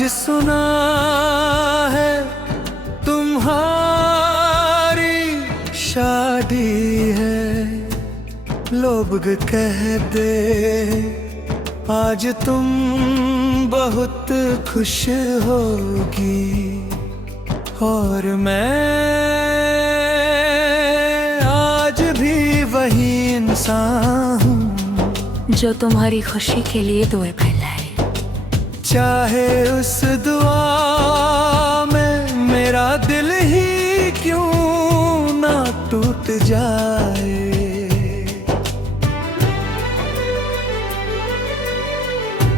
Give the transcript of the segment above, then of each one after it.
आज सुना है तुम्हारी शादी है, लोग कह दे आज तुम बहुत खुश होगी। और मैं आज भी वही इंसान हूँ जो तुम्हारी खुशी के लिए दुआ फैलाए। चाहे उस दुआ में मेरा दिल ही क्यों ना टूट जाए।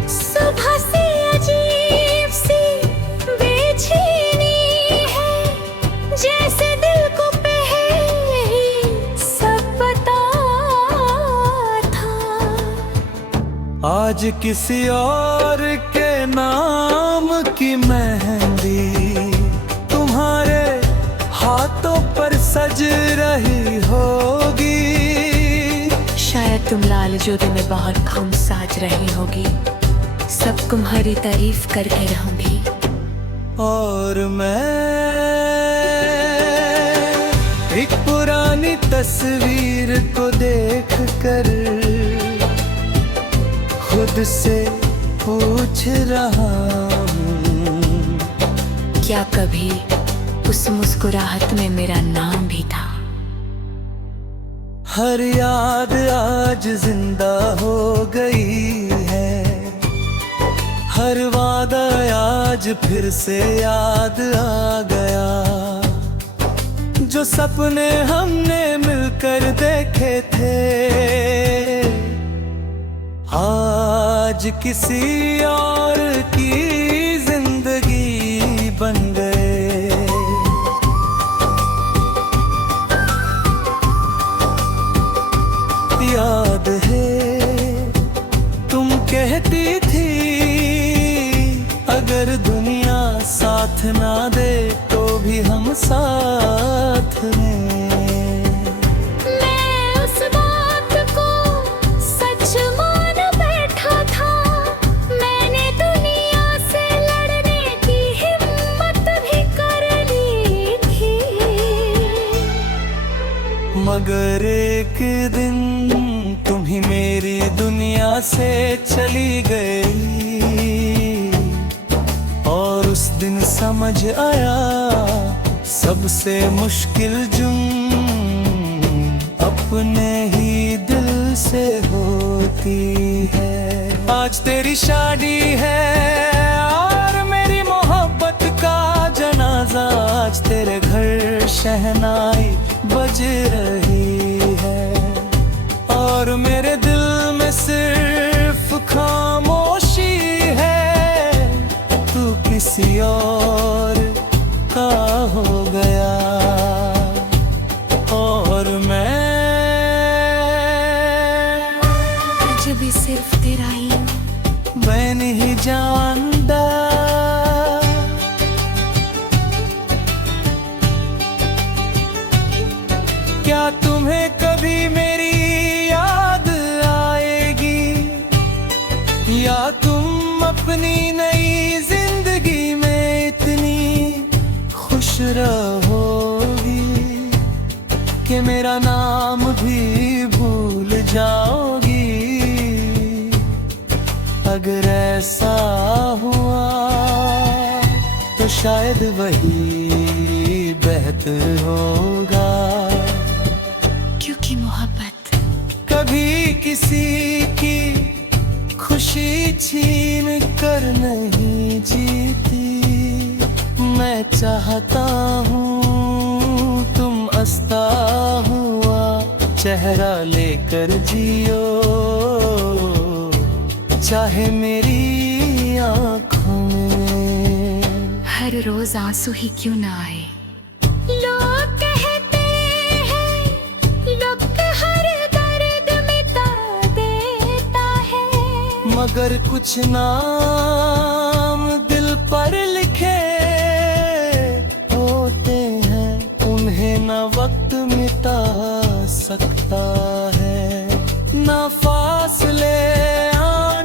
सुबह से अजीब सी बेचैनी है, जैसे दिल को पहले ही सब पता था। आज किसी और के नाम की मेहंदी तुम्हारे हाथों पर सज रही होगी। शायद तुम लाल जोड़े में बहुत खून साज रही होगी, सब तुम्हारी तारीफ करके रहूंगी। और मैं एक पुरानी तस्वीर को देख कर खुद से पूछ रहा हूँ, क्या कभी उस मुस्कुराहट में मेरा नाम भी था? हर याद आज जिंदा हो गई है, हर वादा आज फिर से याद आ गया। जो सपने हमने मिलकर देखे थे आज किसी और की जिंदगी बन गए। याद है तुम कहती थी अगर दुनिया साथ ना दे तो भी हम साथ हैं। मगर एक दिन तुम ही मेरी दुनिया से चली गई, और उस दिन समझ आया सबसे मुश्किल जुर्म अपने ही दिल से होती है। आज तेरी शादी है और मेरी मोहब्बत का जनाजा, आज तेरे घर शहनाई बज रही है, और मेरे दिल में सिर्फ खामोशी है। तू किसी और का हो गया और आज भी सिर्फ तेरा ही मैं नहीं जानता। क्या तुम्हें कभी मेरी याद आएगी, या तुम अपनी नई जिंदगी में इतनी खुश रहोगी कि मेरा नाम भी भूल जाओगी। अगर ऐसा हुआ तो शायद वही बेहतर होगा, क्योंकि मोहब्बत कभी किसी की खुशी छीन कर नहीं जीती। मैं चाहता हूँ तुम हंसता हुआ चेहरा लेकर जियो, चाहे मेरी आँखों में हर रोज आंसू ही क्यों ना आए। मगर कुछ नाम दिल पर लिखे होते हैं, उन्हें न वक्त मिटा सकता है, न फासले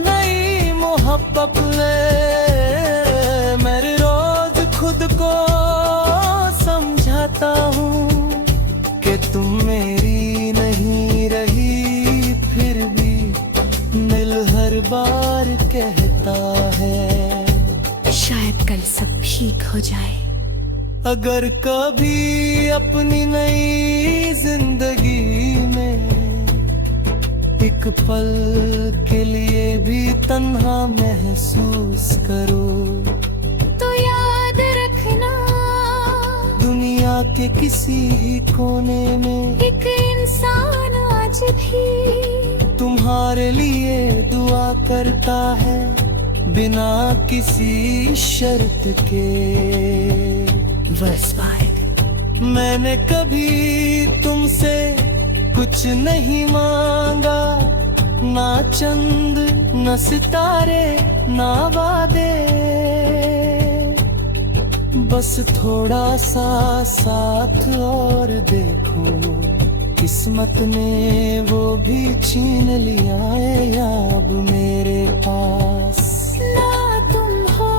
नई मोहब्बत खुद को समझाता हूँ कि तुम मेरी नहीं रही, फिर भी दिल हर बार कहता है शायद कल सब ठीक हो जाए। अगर कभी अपनी नई जिंदगी में एक पल के लिए भी तन्हा महसूस करो तो याद रखना, दुनिया के किसी ही कोने में एक इंसान आज भी तुम्हारे लिए दुआ करता है, बिना किसी शर्त के। वर्स 5। मैंने कभी तुमसे कुछ नहीं मांगा, ना चंद न सितारे ना वादे, बस थोड़ा सा साथ और देखो, किस्मत ने वो भी छीन लिया है अब मेरे पास। ना तुम हो,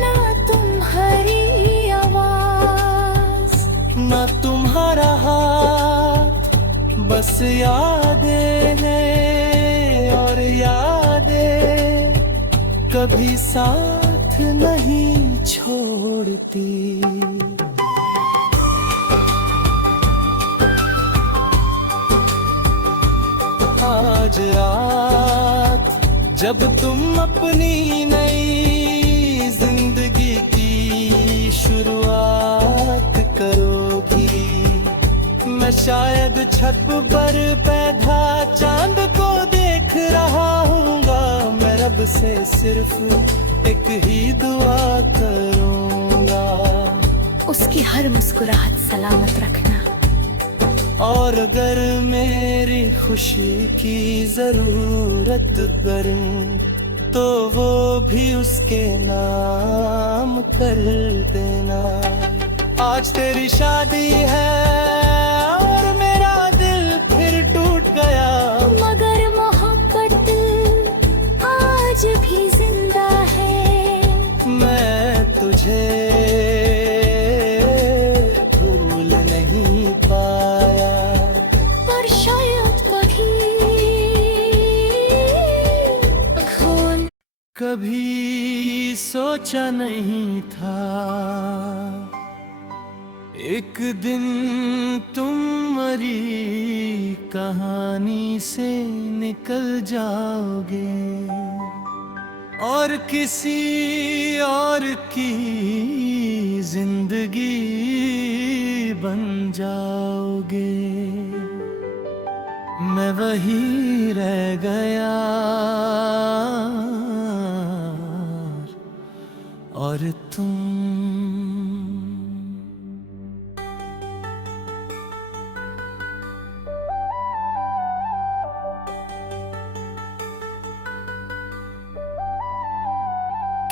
ना तुम्हारी आवाज, ना तुम्हारा हाथ, बस यादें हैं और यादें कभी साथ नहीं छोड़ती। आज रात जब तुम अपनी नई जिंदगी की शुरुआत करोगी, मैं शायद छत पर पैदा चांद को देख रहा हूँगा, मैं रब से सिर्फ एक ही दुआ करूँगा, उसकी हर मुस्कुराहट सलामत रखना। और अगर मेरी खुशी की जरूरत करूं तो वो भी उसके नाम कर देना। आज तेरी शादी है और मेरा दिल फिर टूट गया, मगर मोहब्बत आज भी जिंदा है। मैं तुझे भूल नहीं पाया, और शायद कभी सोचा नहीं था एक दिन तुम मरी कहानी से निकल जाओगे और किसी और की जिंदगी बन जाओगे। मैं वही रह गया और तुम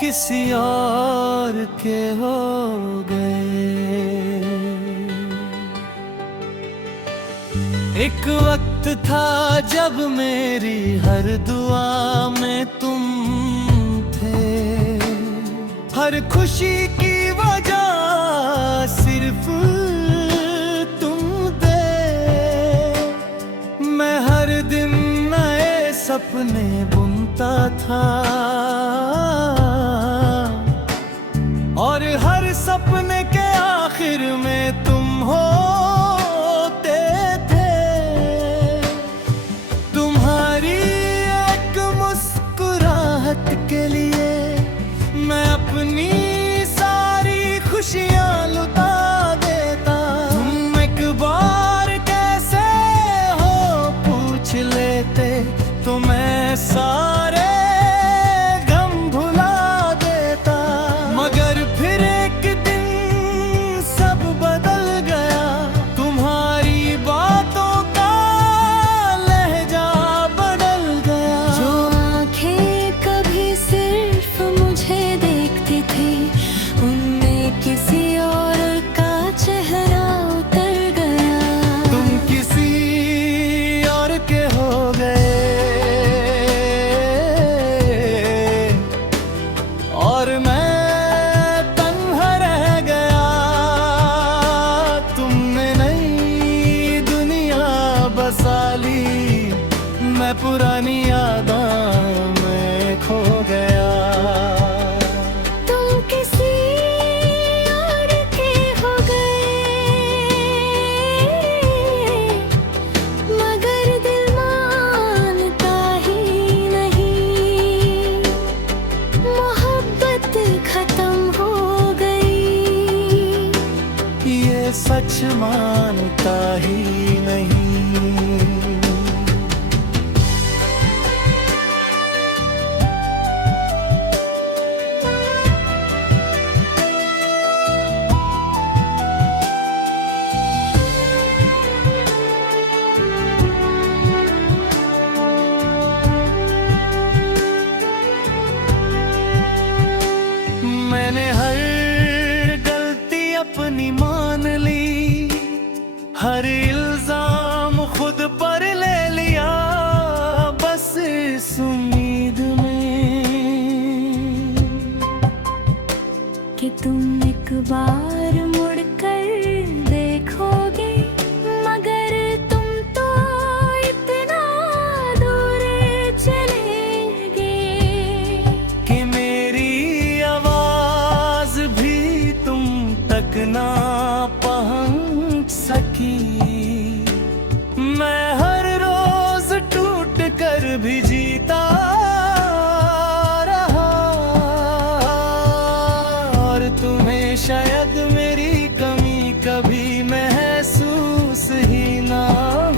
किसी और के हो गए। एक वक्त था जब मेरी हर दुआ में तुम थे, हर खुशी की वजह सिर्फ तुम दे। मैं हर दिन नए सपने बुनता था और हर सपने के आखिर में तुम होते थे। तुम्हारी एक मुस्कुराहट के लिए मैं अपनी सारी खुशियाँ लुटा देता। तुम एक बार कैसे हो पूछ लेते तो मैं सारे गम भुला देता, मगर फिर एक दिन सब बदल गया। तुम्हारी बातों का लहजा बदल गया। जो आंखें कभी सिर कुछ मानता ही नहीं। मैंने हर गलती अपनी मान ली, हर इल्जाम खुद पर ले लिया, बस इस उम्मीद में कि तुम एक बार मुड़कर देखोगे, मगर तुम तो इतना दूर चले गए कि मेरी आवाज भी तुम तक ना पहुंच सकी। मैं हर रोज टूट कर भी जीता रहा, और तुम्हें शायद मेरी कमी कभी महसूस ही ना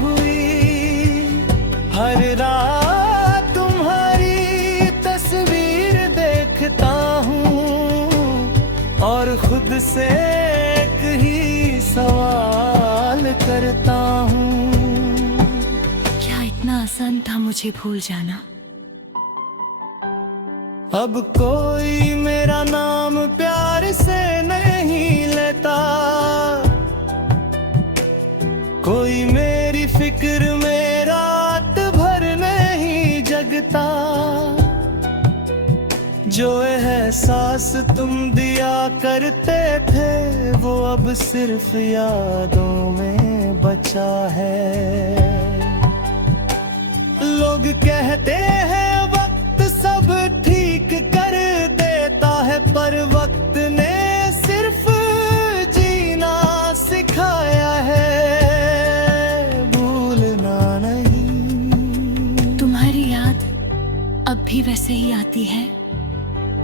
हुई। हर रात तुम्हारी तस्वीर देखता हूँ और खुद से एक ही सवाल करता हूँ। क्या इतना आसान था मुझे भूल जाना? अब कोई मेरा नाम प्यार से नहीं लेता, कोई मेरी फिक्र में रात भर नहीं जगता। जो एहसास तुम दिया करते थे वो अब सिर्फ यादों में बचा है। लोग कहते हैं वक्त सब ठीक कर देता है, पर वक्त ने सिर्फ जीना सिखाया है, भूलना नहीं। तुम्हारी याद अब भी वैसे ही आती है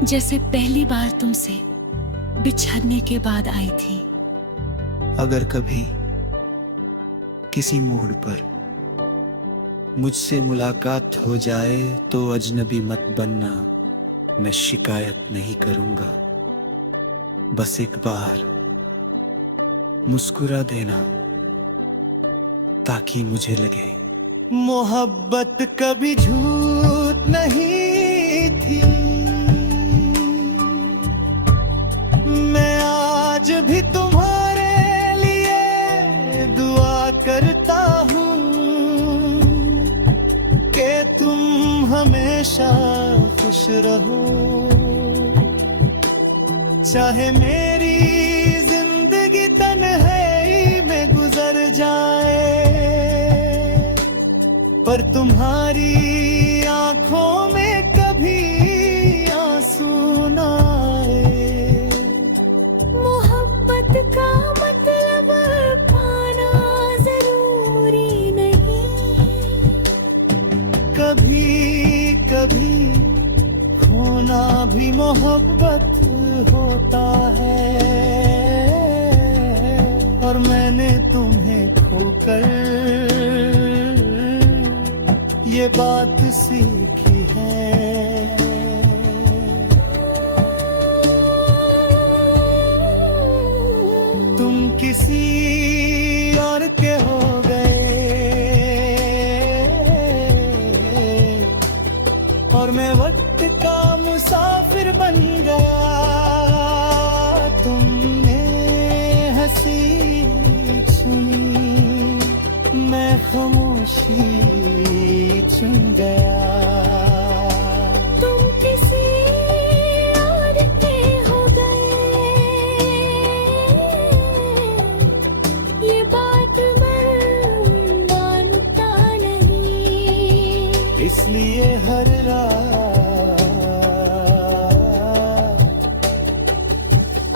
जैसे पहली बार तुमसे बिछड़ने के बाद आई थी। अगर कभी किसी मोड़ पर मुझसे मुलाकात हो जाए तो अजनबी मत बनना, मैं शिकायत नहीं करूंगा। बस एक बार मुस्कुरा देना ताकि मुझे लगे मोहब्बत कभी झूठ नहीं थी। मैं आज भी तुम्हारे लिए दुआ करता हूँ कि तुम हमेशा खुश रहो। चाहे मेरी जिंदगी तन्हाई में गुजर जाए, पर तुम्हारी आंखों में कभी आंसू ना आए। मोहब्बत का मतलब पाना जरूरी नहीं, कभी कभी खोना भी मोहब्बत होता है, और मैंने तुम्हें खोकर ये बात सीखी है। तुम किसी और के हो गए और मैं वक्त का मुसाफिर बन गया। तुमने हंसी चुनी, मैं खामोशी चुन गया। तुम किसी और के हो गए, ये बात मैं मानता नहीं। इसलिए हर रात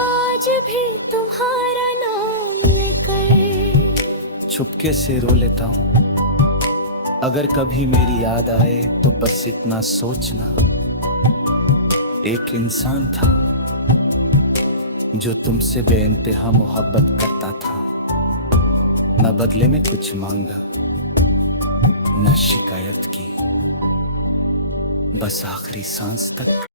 आज भी तुम्हारा नाम लेकर चुपके से रो लेता हूँ। अगर कभी मेरी याद आए तो बस इतना सोचना, एक इंसान था जो तुमसे बेइंतहा मोहब्बत करता था। न बदले में कुछ मांगा, न शिकायत की, बस आखिरी सांस तक